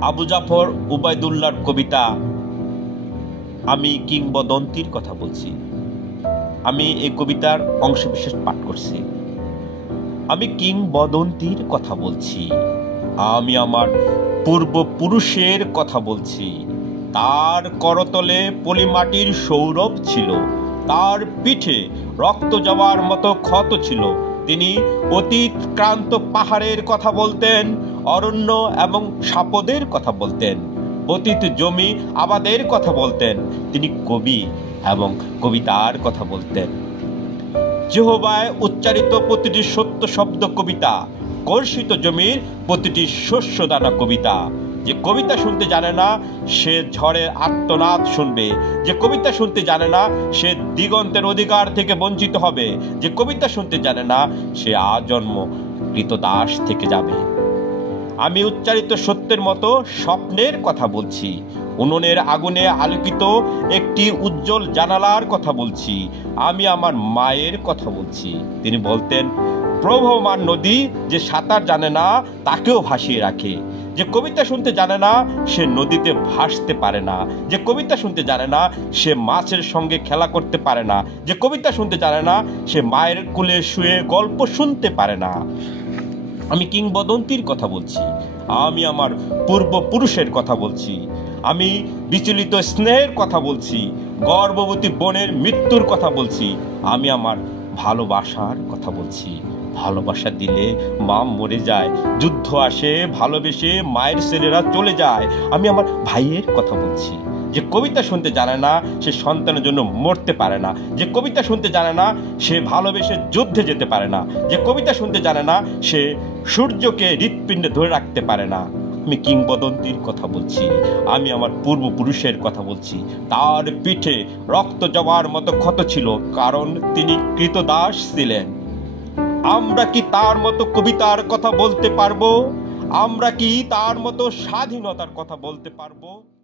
আবু জাফর উবাইদুল্লাহর কবিতা আমি কিংবদন্তির কথা বলছি। আমি এই কবিতার অংশবিশেষ পাঠ করছি। আমি কিংবদন্তির কথা বলছি, আমি আমার পূর্বপুরুষের কথা বলছি। তার করতলে পলিমাটির সৌরভ ছিল, তার পিঠে রক্ত যাওয়ার মতো ক্ষত ছিল। তিনি অতীত ক্রান্ত পাহাড়ের কথা বলতেন, অরণ্য এবং সাপদের কথা বলতেন, অতীত জমি আবাদের কথা বলতেন। তিনি কবি এবং কবিতার কথা বলতেন। যেহোবায় উচ্চারিত প্রতিটি সত্য শব্দ কবিতা, কর্ষিত জমির প্রতিটি শস্য দানা কবিতা। যে কবিতা শুনতে জানে না সে ঝড়ের আর্তনাদ শুনবে, যে কবিতা শুনতে জানে না সে দিগন্তের অধিকার থেকে বঞ্চিত হবে, যে কবিতা শুনতে জানে না সে আজন্ম কৃতদাস থেকে যাবে। আমি উচ্চারিত সত্যের মতো স্বপ্নের কথা বলছি, উনুনের আগুনে আলোকিত একটি উজ্জ্বল জানালার কথা বলছি। আমি আমার মায়ের কথা বলছি। তিনি বলতেন, প্রবহমান নদী যে সাঁতার জানে না তাকেও ভাসিয়ে রাখে। যে কবিতা শুনতে জানে না সে নদীতে ভাসতে পারে না। যে কবিতা শুনতে জানে না সে মাছের সঙ্গে খেলা করতে পারে না। যে কবিতা শুনতে জানে না সে মায়ের কোলে শুয়ে গল্প শুনতে পারে না। আমি কিংবদন্তির কথা বলছি, আমি আমার পূর্বপুরুষের কথা বলছি। আমি বিচলিত স্নেহের কথা বলছি, গর্ভবতী বোনের মৃত্যুর কথা বলছি। আমি আমার ভালোবাসার কথা বলছি। ভালোবাসা দিলে মা মরে যায়, যুদ্ধ আসে ভালোবেসে মায়ের ছেলেরা চলে যায়। আমি আমার ভাইয়ের কথা বলছি। যে কবিতা শুনতে জানে না সে সন্তানের জন্য মরতে পারে না। যে কবিতা শুনতে জানে না সে ভালোবেসে যুদ্ধে যেতে পারে না। যে কবিতা শুনতে জানে না সে সূর্যকে হৃৎপিণ্ডে ধরে রাখতে পারে না। আমি কিংবদন্তির কথা বলছি, আমি আমার পূর্বপুরুষের কথা বলছি। তার পিঠে রক্ত যাওয়ার মতো ক্ষত ছিল, কারণ তিনি কৃতদাস ছিলেন। আমরা কি তার মতো কবিতার কথা বলতে পারবো? আমরা কি তার মতো স্বাধীনতার কথা বলতে পারবো?